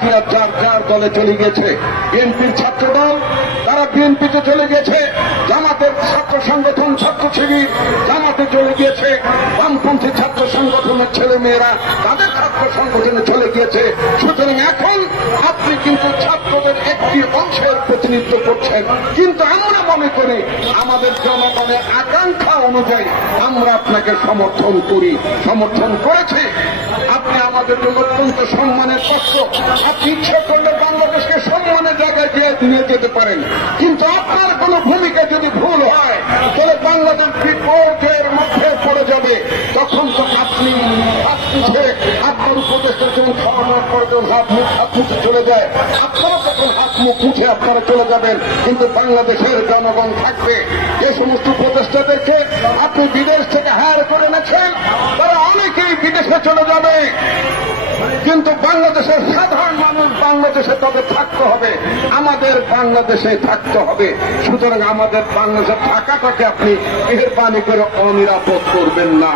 বাকিরা যার যার দলে চলে গেছে। বিএনপির ছাত্র দল তারা বিএনপিতে চলে গেছে, জামাতের ছাত্র সংগঠন ছাত্র শিবির জামাতে চলে গিয়েছে, বামপন্থী ছাত্র সংগঠনের ছেলে মেয়েরা তাদের ছাত্র সংগঠনে চলে গিয়েছে। সুতরাং এখন আপনি কিন্তু ছাত্রদের একটি অংশের প্রতিনিধিত্ব করছেন, কিন্তু আমরা মনে করি আমাদের জনগণের আকাঙ্ক্ষা অনুযায়ী আমরা আপনাকে সমর্থন করি, সমর্থন করেছি। আপনি আমাদের জন্য অত্যন্ত সম্মানের পাত্র। আপনি ইচ্ছা করলে বাংলাদেশকে সম্মানের জায়গায় নিয়ে যেতে পারেন, কিন্তু আপনার কোন ভূমিকা যদি ভুল হয় তাহলে বাংলাদেশ বিপর্যয়ের মধ্যে পড়ে যাবে। তখন তো আপনি আপনার উপদেষ্টার যখন খাওয়ানোর পরে যখন হাত মুখে চলে যায়, আপনারা তখন হাত মুখ মুছে আপনারা চলে যাবেন, কিন্তু বাংলাদেশের জনগণ থাকবে। যে সমস্ত উপদেষ্টাদেরকে আপনি বিদেশ থেকে হায়ার করে এনেছেন তারা অনেকেই বিদেশে চলে যাবে, কিন্তু বাংলাদেশের সাধারণ মানুষ বাংলাদেশে তবে থাকতে হবে, আমাদের বাংলাদেশে থাকতে হবে। সুতরাং আমাদের বাংলাদেশে থাকাটাকে আপনি মেহেরবানি করে অনিরাপদ করবেন না।